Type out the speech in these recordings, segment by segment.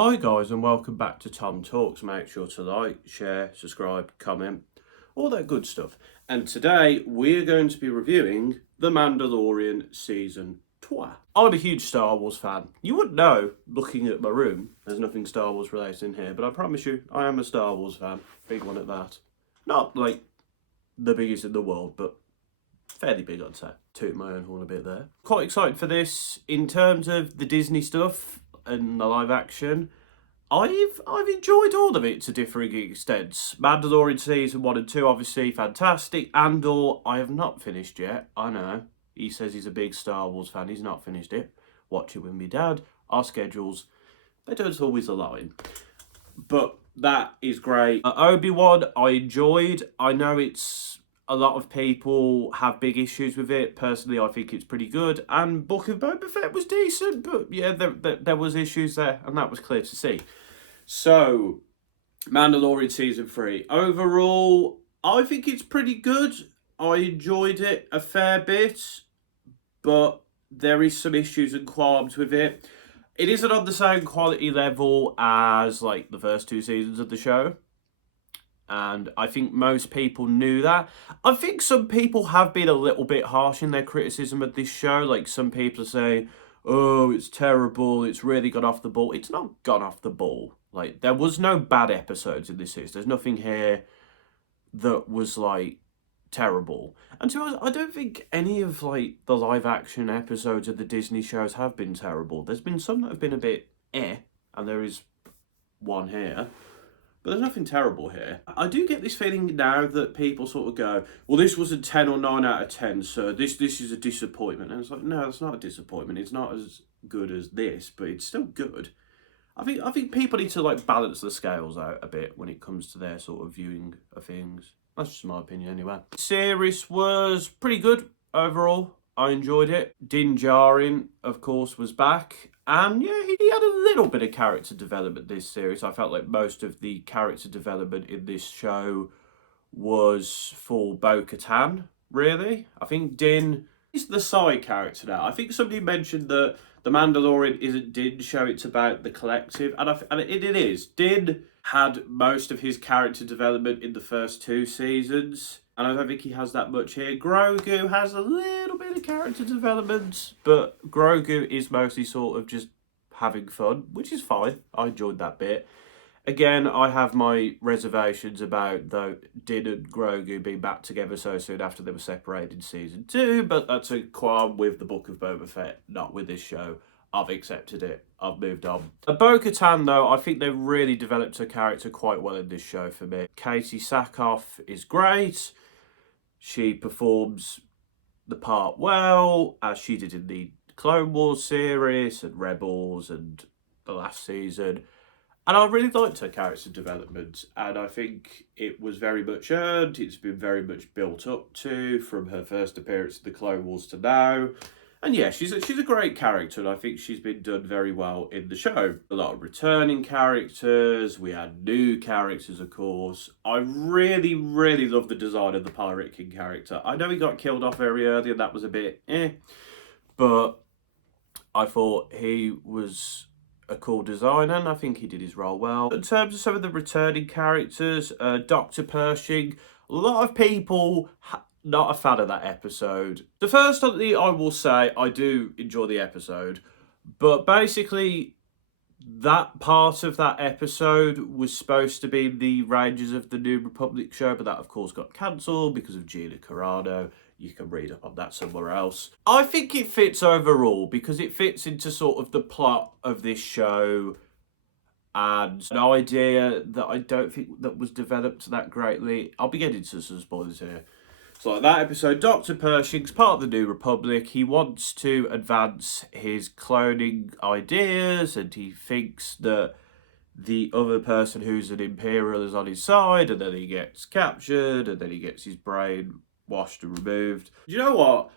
Hi guys and welcome back to Tom Talks. Make sure to like, share, subscribe, comment, all that good stuff. And today we're going to be reviewing The Mandalorian Season 2. I'm a huge Star Wars fan. You wouldn't know looking at my room. There's nothing Star Wars related in here, but I promise you I am a Star Wars fan. Big one at that. Not like the biggest in the world, but fairly big I'd say. Toot my own horn a bit there. Quite excited for this in terms of the Disney stuff and the live action. I've enjoyed all of it to differing extents. Mandalorian season 1 and 2, obviously fantastic. Andor, I have not finished yet. I know. He says he's a big Star Wars fan. He's not finished it. Watch it with me dad. Our schedules, they don't always align. But that is great. Obi-Wan, I enjoyed. I know it's a lot of people have big issues with it. Personally, I think it's pretty good. And Book of Boba Fett was decent, but yeah, there was issues there, and that was clear to see. So, Mandalorian Season 3. Overall, I think it's pretty good. I enjoyed it a fair bit, but there is some issues and qualms with it. It isn't on the same quality level as, like, the first two seasons of the show. And I think most people knew that. I think some people have been a little bit harsh in their criticism of this show. Like, some people are saying, oh, it's terrible, it's really gone off the ball. It's not gone off the ball. Like, there was no bad episodes in this series. There's nothing here that was, like, terrible. And to be honest, I don't think any of, like, the live-action episodes of the Disney shows have been terrible. There's been some that have been a bit and there is one here. But there's nothing terrible here. I do get this feeling now that people sort of go, well, this was a 10 or 9 out of 10, so this is a disappointment. And it's like, no, it's not a disappointment. It's not as good as this, but it's still good. I think people need to, like, balance the scales out a bit when it comes to their sort of viewing of things. That's just my opinion anyway. The series was pretty good overall. I enjoyed it. Din Djarin, of course, was back. And yeah, he had a little bit of character development this series. I felt like most of the character development in this show was for Bo-Katan, really. I think Din is the side character now. I think somebody mentioned that The Mandalorian isn't Din's show, it's about the collective. And it is. Din had most of his character development in the first two seasons. And I don't think he has that much here. Grogu has a little bit of character development, but Grogu is mostly sort of just having fun, which is fine. I enjoyed that bit. Again, I have my reservations about Din and Grogu being back together so soon after they were separated in season 2, but that's a qualm with the Book of Boba Fett, not with this show. I've accepted it. I've moved on. Bo-Katan, though, I think they really developed her character quite well in this show for me. Katie Sackhoff is great. She performs the part well, as she did in the Clone Wars series and Rebels and the last season. And I really liked her character development, and I think it was very much earned. It's been very much built up to from her first appearance in the Clone Wars to now. And yeah, she's a great character, and I think she's been done very well in the show. A lot of returning characters. We had new characters, of course. I really, really love the design of the Pirate King character. I know he got killed off very early, and that was a bit but I thought he was a cool designer, and I think he did his role well. In terms of some of the returning characters, Dr. Pershing, a lot of people not a fan of that episode. The first thing I will say, I do enjoy the episode, but basically that part of that episode was supposed to be the Rangers of the New Republic show, but that of course got cancelled because of Gina Carano. You can read up on that somewhere else. I think it fits overall because it fits into sort of the plot of this show and an idea that I don't think that was developed that greatly. I'll be getting to some spoilers here. So like that episode, Dr. Pershing's part of the New Republic. He wants to advance his cloning ideas and he thinks that the other person who's an Imperial is on his side, and then he gets captured and then he gets his brain washed and removed. You know what?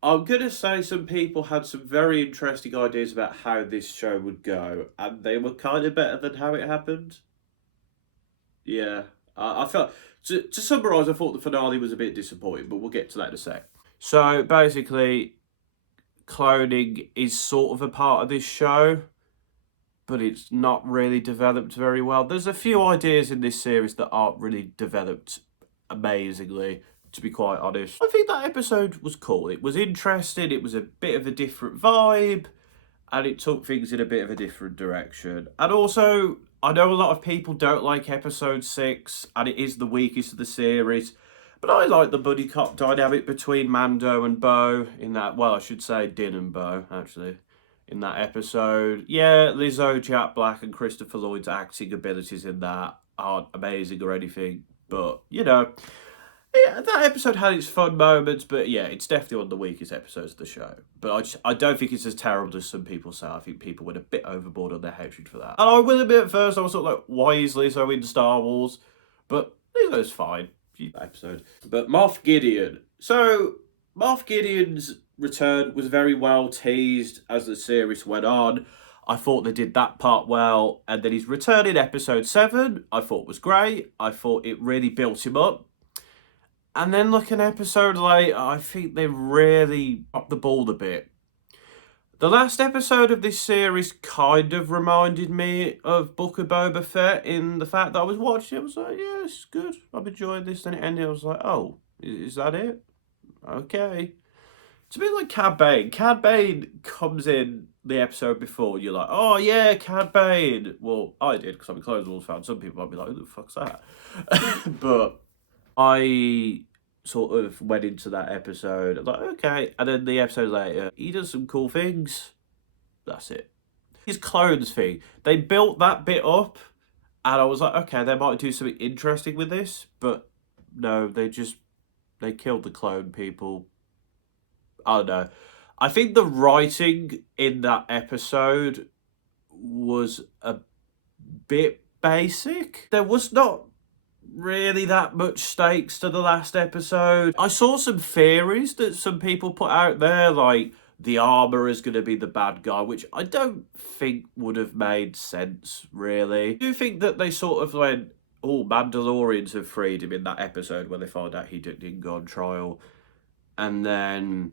I'm going to say some people had some very interesting ideas about how this show would go, and they were kind of better than how it happened. Yeah, I felt... To summarise, I thought the finale was a bit disappointing, but we'll get to that in a sec. So, basically, cloning is sort of a part of this show. but it's not really developed very well. There's a few ideas in this series that aren't really developed amazingly, to be quite honest. I think that episode was cool. It was interesting. It was a bit of a different vibe, and it took things in a bit of a different direction. And also, I know a lot of people don't like episode 6, and it is the weakest of the series, but I like the buddy cop dynamic between Mando and Bo in that, well, I should say Din and Bo, actually, in that episode. Yeah, Lizzo, Jack Black, and Christopher Lloyd's acting abilities in that aren't amazing or anything, but, you know, yeah, that episode had its fun moments, but yeah, it's definitely one of the weakest episodes of the show. But I don't think it's as terrible as some people say. I think people went a bit overboard on their hatred for that. And I will admit, at first, I was sort of like, why is Lizzo in Star Wars? But Lizzo's fine. Episode. But Moff Gideon. So, Moff Gideon's return was very well teased as the series went on. I thought they did that part well. And then his return in episode 7, I thought was great. I thought it really built him up. And then look, an episode later, I think they really upped the ball a bit. The last episode of this series kind of reminded me of Book of Boba Fett in the fact that I was watching it. I was like, yeah, it's good. I'm enjoying this. Then it ended. I was like, oh, is that it? Okay. It's a bit like Cad Bane. Cad Bane comes in the episode before. You're like, oh, yeah, Cad Bane. Well, I did because I'm a Clone Wars fan. Some people might be like, who the fuck's that? But I sort of went into that episode like, okay, and then the episode later, he does some cool things. That's it. His clones thing, they built that bit up, and I was like, okay, they might do something interesting with this, but no, they killed the clone people. I don't know. I think the writing in that episode was a bit basic. There was not really that much stakes to the last episode. I saw some theories that some people put out there, like the armor is going to be the bad guy, which I don't think would have made sense, really. I do think that they sort of went, oh, Mandalorians have freed him in that episode when they found out he didn't go on trial. And then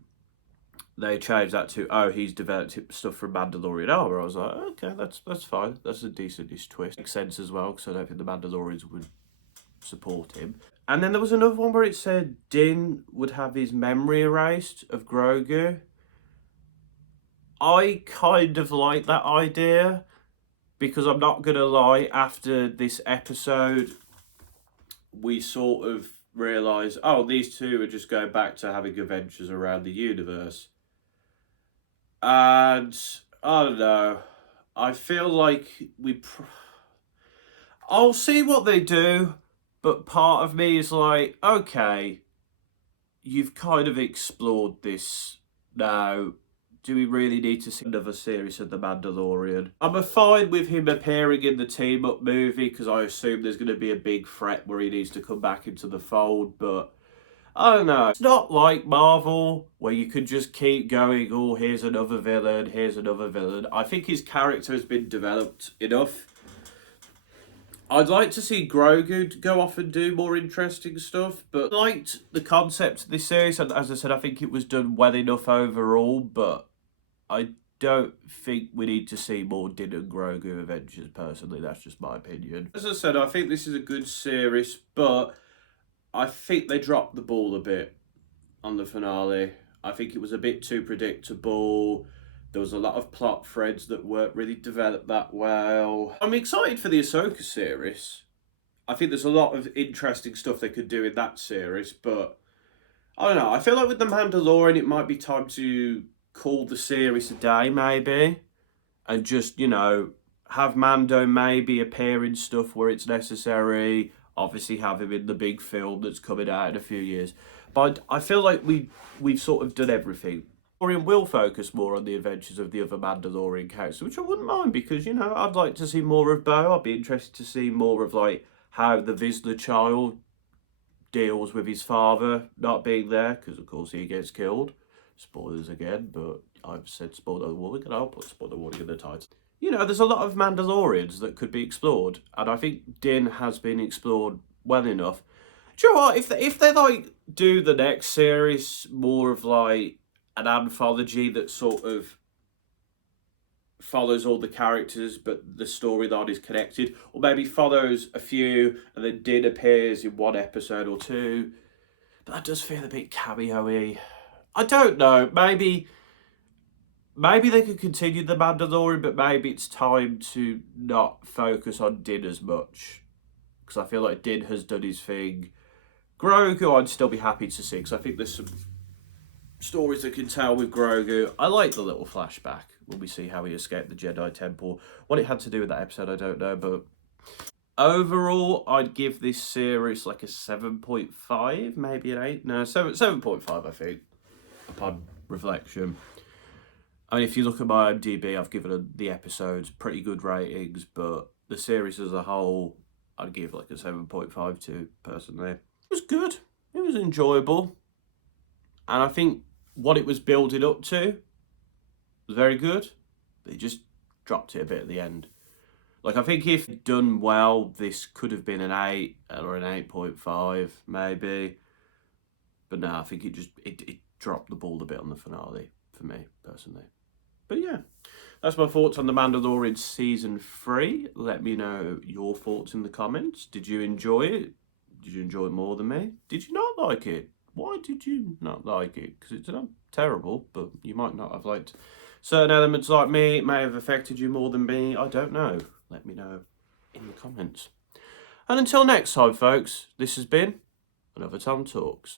they changed that to, oh, he's developed stuff from Mandalorian armor. I was like, okay, that's fine. That's a decentish twist. Makes sense as well, because I don't think the Mandalorians would support him. And then there was another one where it said Din would have his memory erased of Grogu. I kind of like that idea, because I'm not going to lie, after this episode, we sort of realised, oh, these two are just going back to having adventures around the universe. And, I don't know, I feel like I'll see what they do, but part of me is like, okay, you've kind of explored this now. Do we really need to see another series of The Mandalorian? I'm fine with him appearing in the Team Up movie, because I assume there's going to be a big threat where he needs to come back into the fold, but I don't know. It's not like Marvel, where you can just keep going, oh, here's another villain, here's another villain. I think his character has been developed enough. I'd like to see Grogu go off and do more interesting stuff, but I liked the concept of this series, and as I said, I think it was done well enough overall, but I don't think we need to see more Din and Grogu adventures, personally. That's just my opinion. As I said, I think this is a good series, but I think they dropped the ball a bit on the finale. I think it was a bit too predictable. There was a lot of plot threads that weren't really developed that well. I'm excited for the Ahsoka series. I think there's a lot of interesting stuff they could do in that series, but I don't know. I feel like with The Mandalorian, it might be time to call the series a day, maybe, and just, you know, have Mando maybe appear in stuff where it's necessary. Obviously have him in the big film that's coming out in a few years. But I feel like we've sort of done everything. Mandalorian will focus more on the adventures of the other Mandalorian characters, which I wouldn't mind, because, you know, I'd like to see more of Bo. I'd be interested to see more of, like, how the Vizsla child deals with his father not being there, because, of course, he gets killed. Spoilers again, but I've said spoiler warning, and I'll put spoiler warning in the title. You know, there's a lot of Mandalorians that could be explored, and I think Din has been explored well enough. Do you know what? If they like do the next series more of like an anthology that sort of follows all the characters, but the storyline is connected, or maybe follows a few and then Din appears in one episode or two. But that does feel a bit cameo-y. I don't know. Maybe they could continue the Mandalorian, but maybe it's time to not focus on Din as much, because I feel like Din has done his thing. Grogu, I'd still be happy to see, because I think there's some stories that can tell with Grogu. I like the little flashback when we see how he escaped the Jedi Temple. What it had to do with that episode, I don't know, but overall, I'd give this series like a 7.5, maybe an 8. No, 7.5, I think, upon reflection. I mean, if you look at my IMDb, I've given the episodes pretty good ratings, but the series as a whole, I'd give like a 7.5 to, personally. It was good. It was enjoyable. And I think what it was building up to was very good. But it just dropped it a bit at the end. Like, I think if done well, this could have been an 8 or an 8.5, maybe. But no, I think it dropped the ball a bit on the finale, for me, personally. But yeah, that's my thoughts on The Mandalorian Season 3. Let me know your thoughts in the comments. Did you enjoy it? Did you enjoy it more than me? Did you not like it? Why did you not like it? Because it's not terrible, but you might not have liked certain elements like me. It may have affected you more than me. I don't know. Let me know in the comments. And until next time, folks, this has been another Tom Talks.